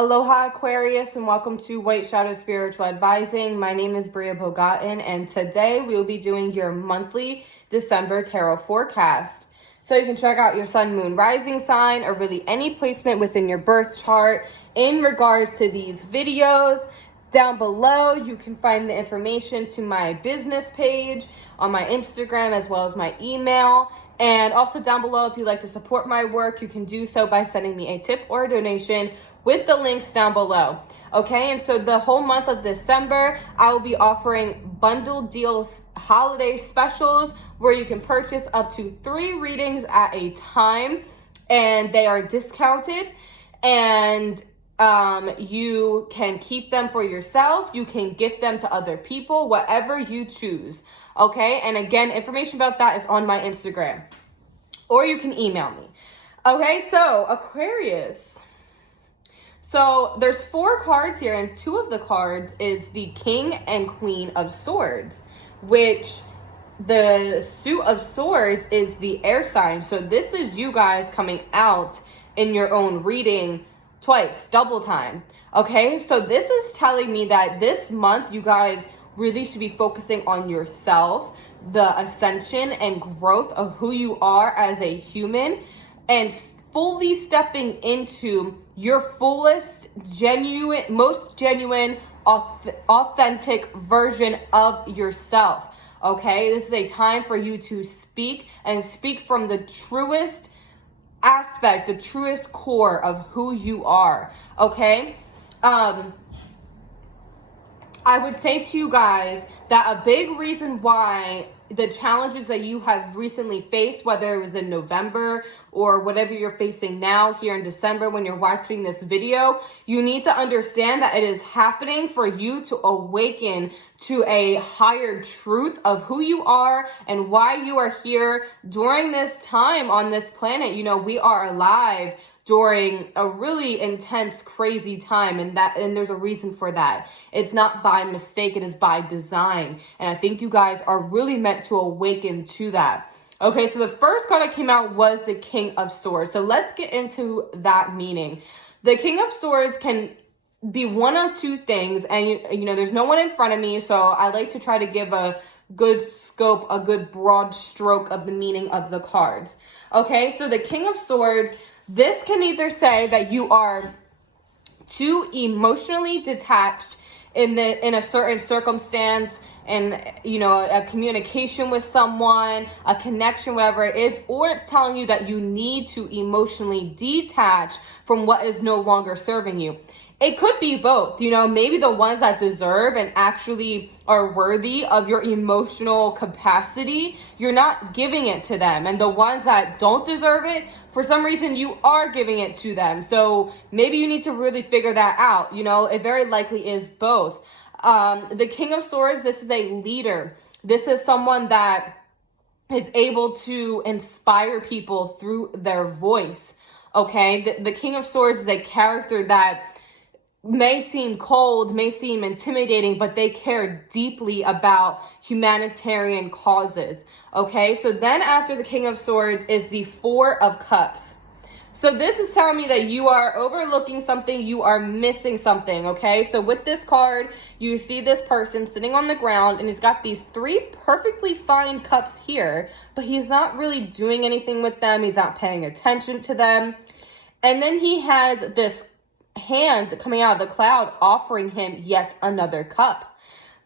Aloha Aquarius, and welcome to White Shadow Spiritual Advising. My name is BriaBogatin, and today we will be doing your monthly December tarot forecast. So you can check out your sun, moon, rising sign, or really any placement within your birth chart in regards to these videos. Down below, you can find the information to my business page on my Instagram as well as my email. And also down below, if you'd like to support my work, you can do so by sending me a tip or a donation with the links down below. Okay, and so the whole month of December, I will be offering bundle deals, holiday specials, where you can purchase up to 3 readings at a time, and they are discounted, and you can keep them for yourself, you can gift them to other people, whatever you choose. Okay, and again, information about that is on my Instagram, or you can email me. Okay, so Aquarius. So there's 4 cards here, and 2 of the cards is the King and Queen of Swords, which the Suit of Swords is the air sign. So this is you guys coming out in your own reading twice, double time. Okay, so this is telling me that this month you guys really should be focusing on yourself, the ascension and growth of who you are as a human, and fully stepping into your fullest, genuine, most genuine, authentic version of yourself. Okay, this is a time for you to speak and speak from the truest aspect, the truest core of who you are. Okay, I would say to you guys that a big reason why the challenges that you have recently faced, whether it was in November or whatever you're facing now here in December when you're watching this video, you need to understand that it is happening for you to awaken to a higher truth of who you are and why you are here during this time on this planet. You know, we are alive during a really intense, crazy time, and there's a reason for that. It's not by mistake, it is by design. And I think you guys are really meant to awaken to that. Okay, so the first card that came out was the King of Swords. So let's get into that meaning. The King of Swords can be one of 2 things, and you know, there's no one in front of me, so I like to try to give a good scope, a good broad stroke of the meaning of the cards. Okay, so the King of Swords, this can either say that you are too emotionally detached in a certain circumstance, and you know, a communication with someone, a connection, whatever it is, or it's telling you that you need to emotionally detach from what is no longer serving you. It could be both, you know, maybe the ones that deserve and actually are worthy of your emotional capacity, you're not giving it to them. And the ones that don't deserve it, for some reason, you are giving it to them. So maybe you need to really figure that out. You know, it very likely is both. The King of Swords, this is a leader. This is someone that is able to inspire people through their voice. Okay, the King of Swords is a character that may seem cold, may seem intimidating, but they care deeply about humanitarian causes. Okay, so then after the King of Swords is the 4 of Cups. So this is telling me that you are overlooking something, you are missing something. Okay, so with this card, you see this person sitting on the ground, and he's got these 3 perfectly fine cups here, but he's not really doing anything with them. He's not paying attention to them. And then he has this hand coming out of the cloud offering him yet another cup.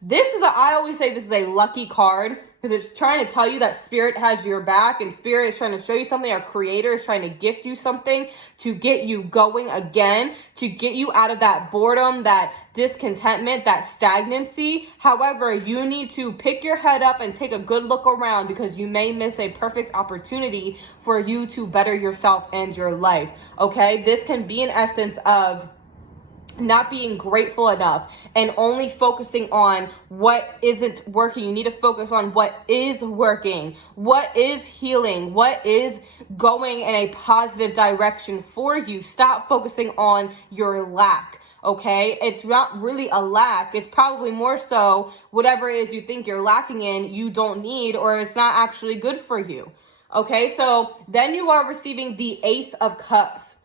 I always say this is a lucky card, because it's trying to tell you that Spirit has your back, and Spirit is trying to show you something. Our Creator is trying to gift you something to get you going again, to get you out of that boredom, that discontentment, that stagnancy. However, you need to pick your head up and take a good look around, because you may miss a perfect opportunity for you to better yourself and your life. Okay, this can be an essence of not being grateful enough and only focusing on what isn't working. You need to focus on what is working, what is healing, what is going in a positive direction for you. Stop focusing on your lack. Okay, it's not really a lack. It's probably more so whatever it is you think you're lacking in, you don't need, or it's not actually good for you. Okay, so then you are receiving the Ace of Cups.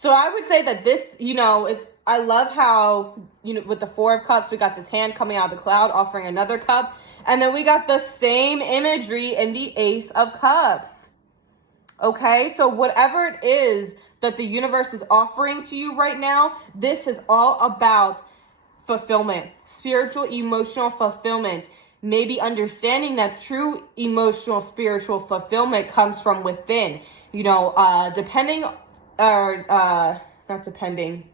So I would say that this, you know, I love how, with the Four of Cups, we got this hand coming out of the cloud offering another cup. And then we got the same imagery in the Ace of Cups. Okay, so whatever it is that the universe is offering to you right now, this is all about fulfillment, spiritual, emotional fulfillment. Maybe understanding that true emotional, spiritual fulfillment comes from within. Depending, or not depending.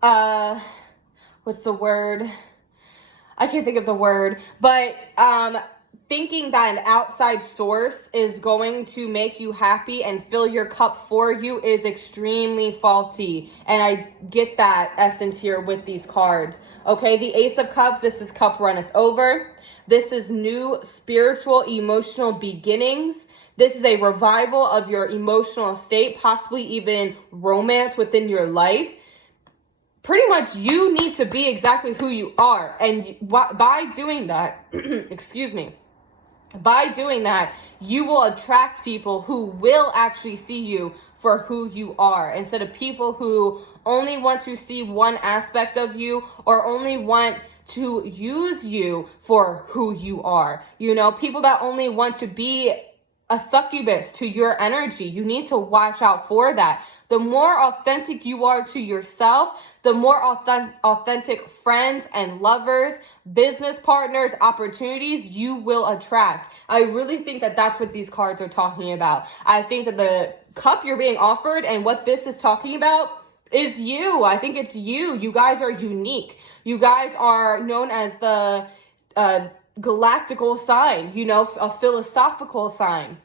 What's the word? I can't think of the word, but thinking that an outside source is going to make you happy and fill your cup for you is extremely faulty. And I get that essence here with these cards. Okay, the Ace of Cups, this is cup runneth over. This is new spiritual, emotional beginnings. This is a revival of your emotional state, possibly even romance within your life. Pretty much you need to be exactly who you are. And by doing that, excuse me, by doing that, you will attract people who will actually see you for who you are, instead of people who only want to see one aspect of you or only want to use you for who you are. People that only want to be a succubus to your energy. You need to watch out for that. The more authentic you are to yourself, the more authentic friends and lovers, business partners, opportunities you will attract. I really think that that's what these cards are talking about. I think that the cup you're being offered and what this is talking about is you. I think it's you. You guys are unique. You guys are known as the galactical sign, a philosophical sign.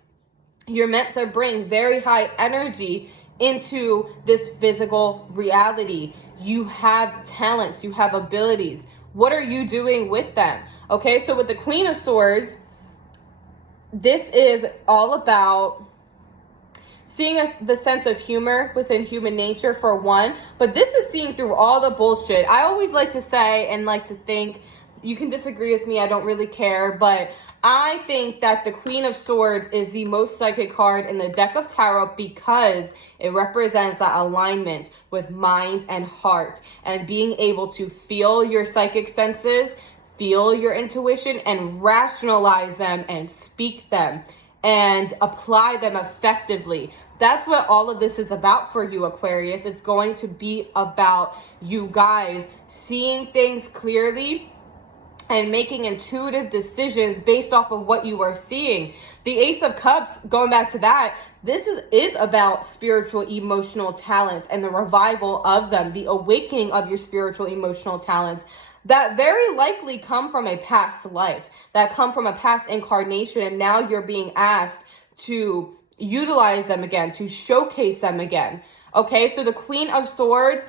You're meant to bring very high energy into this physical reality. You have talents, you have abilities. What are you doing with them? Okay, so with the Queen of Swords, this is all about seeing the sense of humor within human nature, for one, but this is seeing through all the bullshit. I always like to say and like to think, you can disagree with me, I don't really care, but I think that the Queen of Swords is the most psychic card in the deck of tarot because it represents that alignment with mind and heart and being able to feel your psychic senses, feel your intuition, and rationalize them and speak them and apply them effectively. That's what all of this is about for you, Aquarius. It's going to be about you guys seeing things clearly and making intuitive decisions based off of what you are seeing. The Ace of Cups, going back to that, this is about spiritual emotional talents and the revival of them, the awakening of your spiritual emotional talents that very likely come from a past life, that come from a past incarnation, and now you're being asked to utilize them again, to showcase them again. Okay, so the Queen of Swords,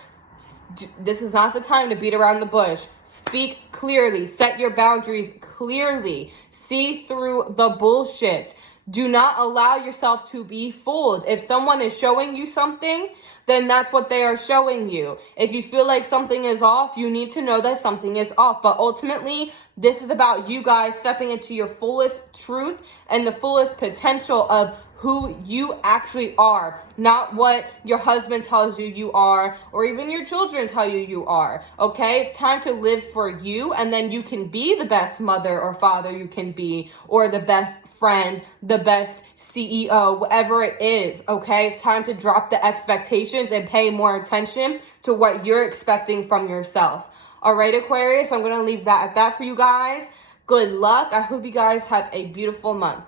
this is not the time to beat around the bush. Speak clearly, set your boundaries clearly, see through the bullshit. Do not allow yourself to be fooled. If someone is showing you something, then that's what they are showing you. If you feel like something is off, you need to know that something is off. But ultimately, this is about you guys stepping into your fullest truth and the fullest potential of who you actually are, not what your husband tells you you are, or even your children tell you you are, okay? It's time to live for you, and then you can be the best mother or father you can be, or the best friend, the best CEO, whatever it is, okay? It's time to drop the expectations and pay more attention to what you're expecting from yourself. All right, Aquarius, I'm going to leave that at that for you guys. Good luck. I hope you guys have a beautiful month.